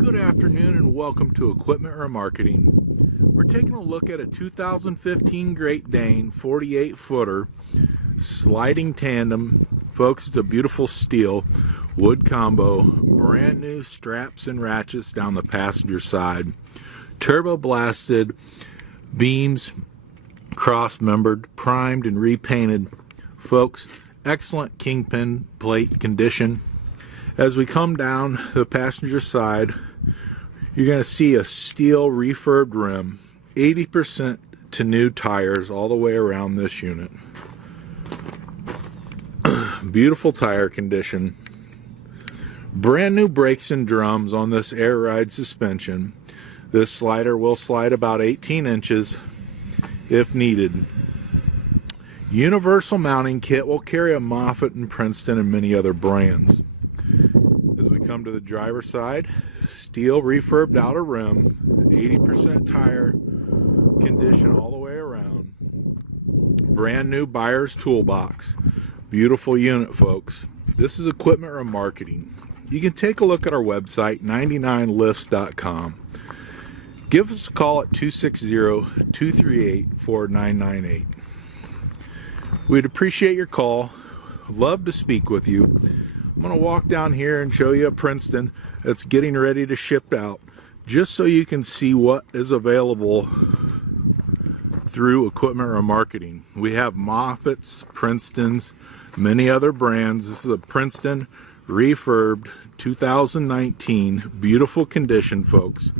Good afternoon and welcome to Equipment Remarketing. We're taking a look at a 2015 Great Dane 48-footer sliding tandem. Folks, it's a beautiful steel wood combo, brand new straps and ratchets down the passenger side, turbo blasted beams, cross-membered, primed and repainted. Folks, excellent kingpin plate condition. As we come down the passenger side, you're going to see a steel refurbed rim, 80% to new tires all the way around this unit. Beautiful tire condition. Brand new brakes and drums on this air ride suspension. This slider will slide about 18 inches if needed. Universal Mounting kit will carry a Moffett and Princeton and many other brands. As we come to the driver's side, steel refurbed outer rim, 80% tire condition all the way around. Brand new buyer's toolbox. Beautiful unit, folks. This is Equipment Remarketing. You can take a look at our website, 99lifts.com. Give us a call at 260-238-4998. We'd appreciate your call. Love to speak with you. I'm going to walk down here and show you a Princeton that's getting ready to ship out, just so you can see what is available through Equipment Remarketing. We have Moffetts, Princetons, many other brands. This is a Princeton refurbed 2019, beautiful condition, folks.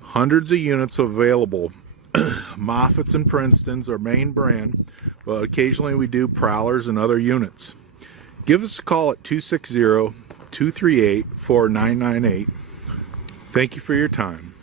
Hundreds of units available. Moffetts and Princetons are main brand, but occasionally we do Prowlers and other units. Give us a call at 260-238-4998. Thank you for your time.